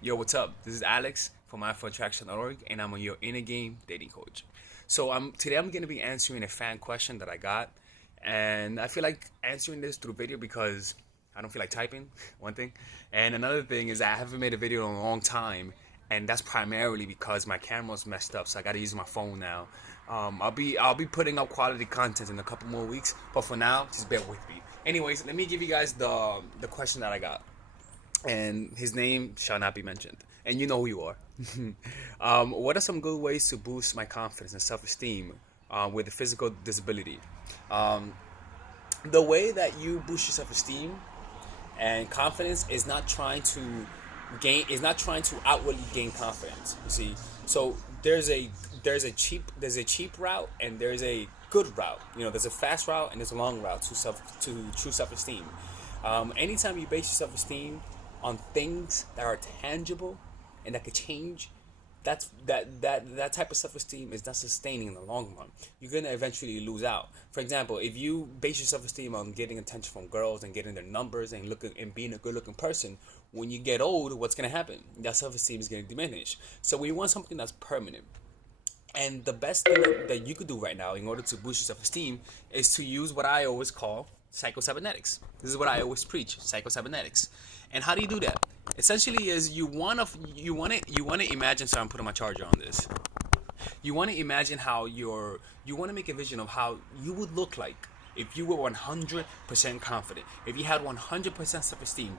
Yo, what's up? This is Alex from myforattraction.org, and I'm your inner game dating coach. So today I'm going to be answering a fan question that I got, and I feel like answering this through video because I don't feel like typing. One thing, and another thing is that I haven't made a video in a long time, and that's primarily because my camera's messed up, so I got to use my phone now. I'll be putting up quality content in a couple more weeks, but for now, just bear with me. Anyways, let me give you guys the question that I got, and his name shall not be mentioned. And you know who you are. What are some good ways to boost my confidence and self-esteem with a physical disability? Um, the way that you boost your self-esteem and confidence is not trying to outwardly gain confidence. You see, so there's a cheap route and there's a good route. You know, there's a fast route and there's a long route to true self-esteem. Anytime you base your self-esteem on things that are tangible and that could change, that type of self-esteem is not sustaining in the long run. You're gonna eventually lose out. For example, if you base your self-esteem on getting attention from girls and getting their numbers and looking and being a good-looking person, when you get old, what's gonna happen? That self-esteem is gonna diminish. So we want something that's permanent. And the best thing that you could do right now in order to boost your self-esteem is to use what I always call psycho-cybernetics. This is what I always preach, psycho-cybernetics. And how do you do that? Essentially is you wanna imagine, sorry, I'm putting my charger on this. You wanna imagine you wanna make a vision of how you would look like if you were 100% confident, if you had 100% self-esteem.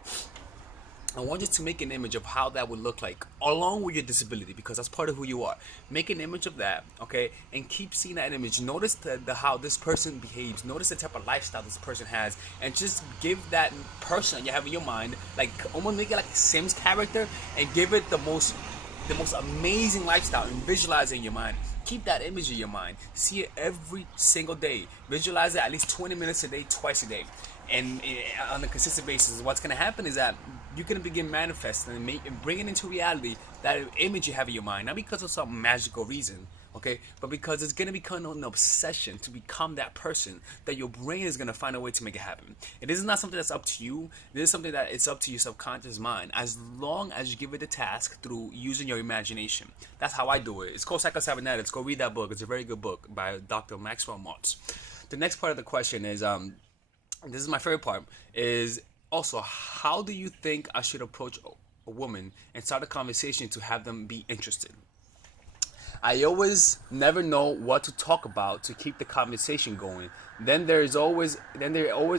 I want you to make an image of how that would look like, along with your disability, because that's part of who you are. Make an image of that, okay, and keep seeing that image. Notice the how this person behaves. Notice the type of lifestyle this person has, and just give that person you have in your mind, like almost make it like a Sims character, and give it the most amazing lifestyle, and visualize it in your mind. Keep that image in your mind. See it every single day. Visualize it at least 20 minutes a day, twice a day. And on a consistent basis, what's going to happen is that you're going to begin manifesting and bringing into reality that image you have in your mind. Not because of some magical reason, okay, but because it's going to become an obsession to become that person that your brain is going to find a way to make it happen. It is not something that's up to you. It is something that it's up to your subconscious mind, as long as you give it the task through using your imagination. That's how I do it. It's called Psycho-cybernetics. Go read that book. It's a very good book by Dr. Maxwell Maltz. The next part of the question is, this is my favorite part, is also, how do you think I should approach a woman and start a conversation to have them be interested? I always never know what to talk about to keep the conversation going. There always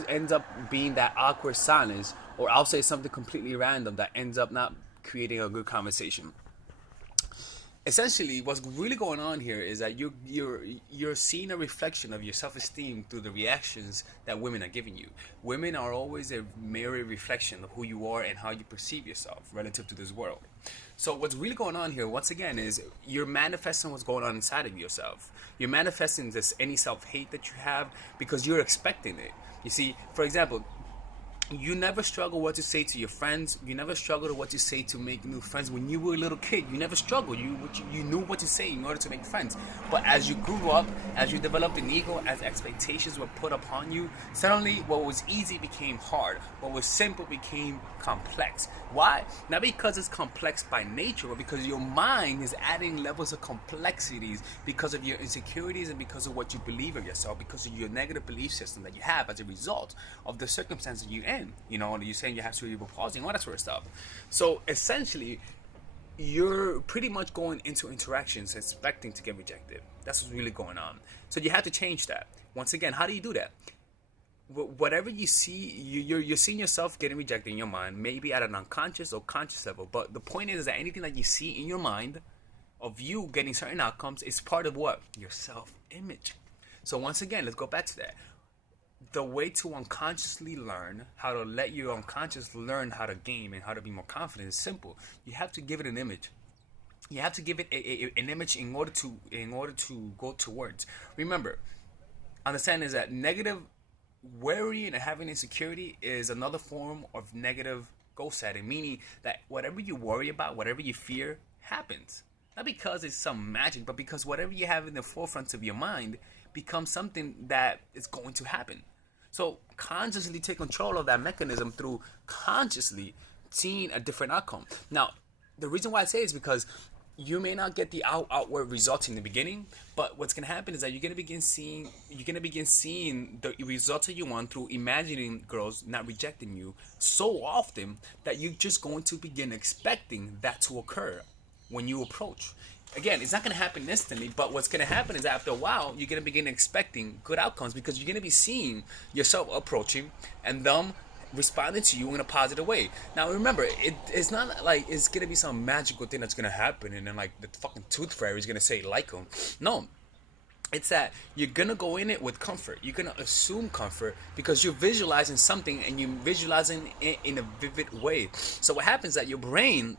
ends up being that awkward silence, or I'll say something completely random that ends up not creating a good conversation. Essentially, what's really going on here is that you're seeing a reflection of your self-esteem through the reactions that women are giving you. Women are always a mirror reflection of who you are and how you perceive yourself relative to this world. So what's really going on here, once again, is you're manifesting what's going on inside of yourself. You're manifesting this any self-hate that you have because you're expecting it. You see, for example, you never struggle what to say to your friends. You never struggled what to say to make new friends. When you were a little kid, you never struggled. You knew what to say in order to make friends. But as you grew up, as you developed an ego, as expectations were put upon you, suddenly what was easy became hard. What was simple became complex. Why? Not because it's complex by nature, but because your mind is adding levels of complexities because of your insecurities and because of what you believe of yourself, because of your negative belief system that you have as a result of the circumstances you're in. You know, you're saying you have cerebral palsy and all that sort of stuff. So essentially, you're pretty much going into interactions expecting to get rejected. That's what's really going on. So you have to change that. Once again, how do you do that? Whatever you see, you're seeing yourself getting rejected in your mind, maybe at an unconscious or conscious level. But the point is that anything that you see in your mind of you getting certain outcomes is part of what? Your self-image. So once again, let's go back to that. The way to unconsciously learn how to let your unconscious learn how to game and how to be more confident is simple. You have to give it an image. You have to give it an image in order to go towards. Remember, understand is that negative worrying and having insecurity is another form of negative goal setting, meaning that whatever you worry about, whatever you fear, happens. Not because it's some magic, but because whatever you have in the forefront of your mind becomes something that is going to happen. So consciously take control of that mechanism through consciously seeing a different outcome. Now, the reason why I say is because you may not get the outward results in the beginning, but what's gonna happen is that you're gonna begin seeing the results that you want through imagining girls not rejecting you so often that you're just going to begin expecting that to occur when you approach. Again, it's not going to happen instantly, but what's going to happen is after a while, you're going to begin expecting good outcomes because you're going to be seeing yourself approaching and them responding to you in a positive way. Now, remember, it's not like it's going to be some magical thing that's going to happen and then like the fucking tooth fairy is going to say like them. No. It's that you're gonna go in it with comfort. You're gonna assume comfort because you're visualizing something and you're visualizing it in a vivid way. So what happens is that your brain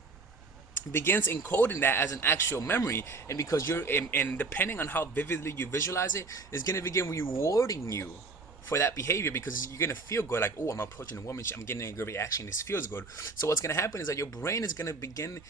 begins encoding that as an actual memory, and because you're and depending on how vividly you visualize it, it's going to begin rewarding you for that behavior because you're going to feel good, like, oh, I'm approaching a woman, I'm getting a good reaction, this feels good. So what's going to happen is that your brain is going to begin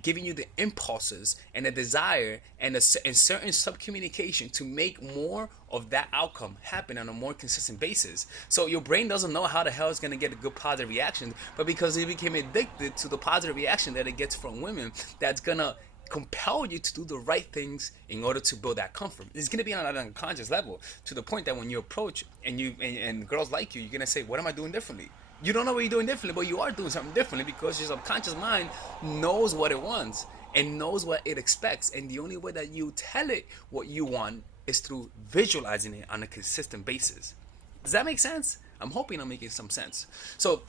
giving you the impulses and the desire and certain subcommunication to make more of that outcome happen on a more consistent basis. So your brain doesn't know how the hell it's going to get a good positive reaction, but because it became addicted to the positive reaction that it gets from women, that's going to compel you to do the right things in order to build that comfort. It's going to be on an unconscious level to the point that when you approach and girls like you, you're going to say, what am I doing differently? You don't know what you're doing differently, but you are doing something differently because your subconscious mind knows what it wants and knows what it expects, and the only way that you tell it what you want is through visualizing it on a consistent basis. Does that make sense? I'm hoping I'm making some sense. So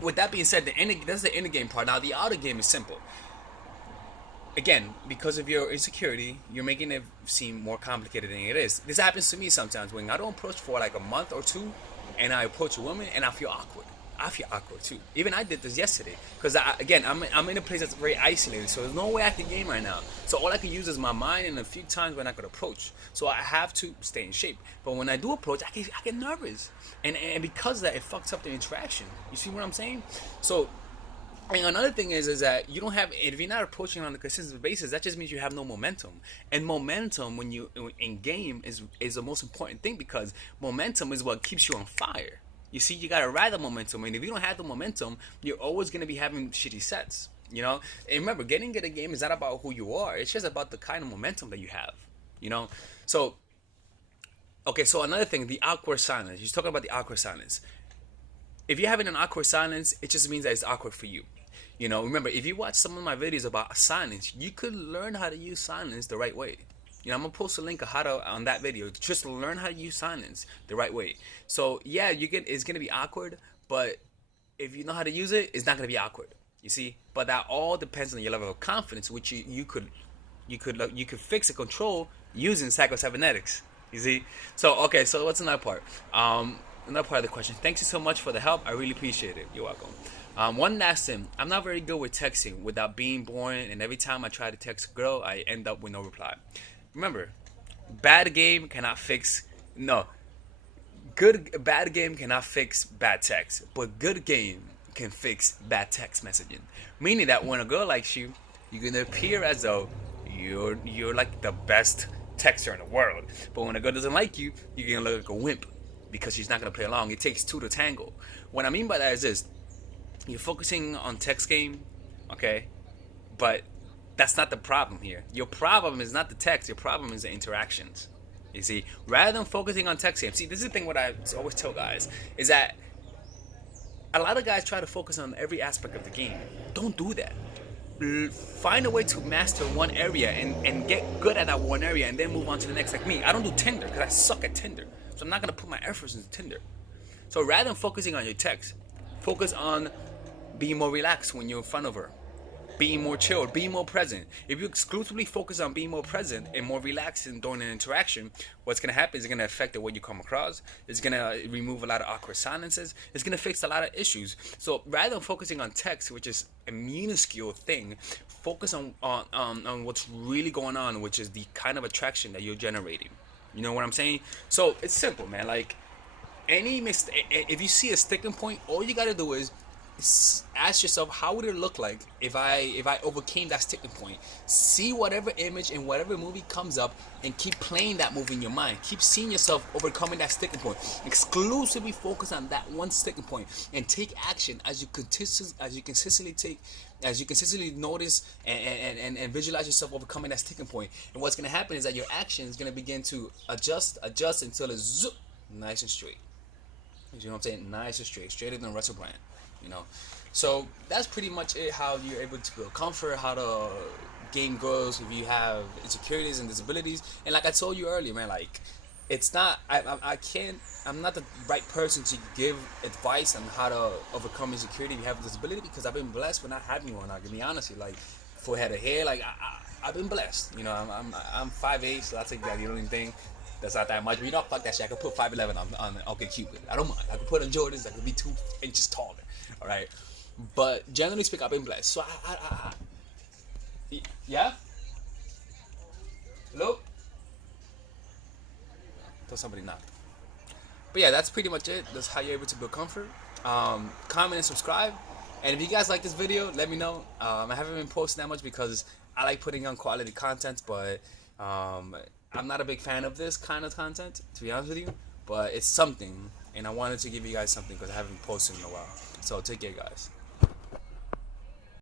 with that being said, that's the inner game part. Now the outer game is simple. Again, because of your insecurity, you're making it seem more complicated than it is. This happens to me sometimes when I don't approach for like a month or two, and I approach a woman and I feel awkward. I feel awkward too. Even I did this yesterday because I'm in a place that's very isolated, so there's no way I can game right now. So all I can use is my mind and a few times when I could approach. So I have to stay in shape. But when I do approach, I get nervous, and because of that, it fucks up the interaction. You see what I'm saying? So. And another thing is that you don't have, if you're not approaching on a consistent basis, that just means you have no momentum. And momentum when you in game is the most important thing because momentum is what keeps you on fire. You see, you gotta ride the momentum, and if you don't have the momentum, you're always gonna be having shitty sets. You know, and remember, getting good at a game is not about who you are; it's just about the kind of momentum that you have. You know, so okay. So another thing, the awkward silence. You're talking about the awkward silence. If you're having an awkward silence, it just means that it's awkward for you. You know, remember, if you watch some of my videos about silence, you could learn how to use silence the right way. You know, I'm gonna post a link of how to on that video. Just learn how to use silence the right way. So yeah, it's gonna be awkward, but if you know how to use it, it's not gonna be awkward. You see, but that all depends on your level of confidence, which you could fix and control using Psycho-cybernetics. You see, so okay, so what's another part? Another part of the question. Thanks you so much for the help. I really appreciate it. You're welcome. One last thing. I'm not very good with texting without being boring, and every time I try to text a girl, I end up with no reply. Remember, bad game cannot fix bad text, but good game can fix bad text messaging. Meaning that when a girl likes you, you're gonna appear as though you're like the best texter in the world. But when a girl doesn't like you, you're gonna look like a wimp, because she's not going to play along. It takes two to tango. What I mean by that is this. You're focusing on text game, okay? But that's not the problem here. Your problem is not the text. Your problem is the interactions. You see? Rather than focusing on text game. See, this is the thing what I always tell guys. Is that a lot of guys try to focus on every aspect of the game. Don't do that. Find a way to master one area and get good at that one area and then move on to the next. Like me, I don't do Tinder because I suck at Tinder. So I'm not going to put my efforts into Tinder. So rather than focusing on your text, focus on being more relaxed when you're in front of her. Being more chilled, being more present. If you exclusively focus on being more present and more relaxed during an interaction, what's going to happen is it's going to affect the way you come across. It's going to remove a lot of awkward silences. It's going to fix a lot of issues. So rather than focusing on text, which is a minuscule thing, focus on what's really going on, which is the kind of attraction that you're generating. You know what I'm saying? So it's simple, man. Like any mistake, if you see a sticking point, all you got to do is ask yourself, how would it look like if I overcame that sticking point? See whatever image in whatever movie comes up and keep playing that movie in your mind. Keep seeing yourself overcoming that sticking point. Exclusively focus on that one sticking point and take action as you consistently take as you consistently notice and visualize yourself overcoming that sticking point, and what's going to happen is that your action is going to begin to adjust until it's zoop, nice and straight. You know what I'm saying? Nice and straight, straighter than Russell Brand. You know, so that's pretty much it. How you're able to build comfort, how to gain goals if you have insecurities and disabilities. And like I told you earlier, man, like it's not. I can't. I'm not the right person to give advice on how to overcome insecurity if you have a disability, because I've been blessed with not having one. I'll be honest with you, like full head of hair, like I've been blessed. You know, I'm 5'8", so I think that's the only thing. That's not that much. But you know, fuck that shit. I could put 5'11" on OK Cupid. I don't mind. I could put on Jordans. I could be 2 inches taller. All right. But generally speaking, I've been blessed. So yeah. Hello. Thought somebody knocked. But yeah, that's pretty much it. That's how you're able to build comfort. Comment and subscribe. And if you guys like this video, let me know. I haven't been posting that much because I like putting on quality content, but I'm not a big fan of this kind of content, to be honest with you. But it's something, and I wanted to give you guys something because I haven't posted in a while. So take care, guys.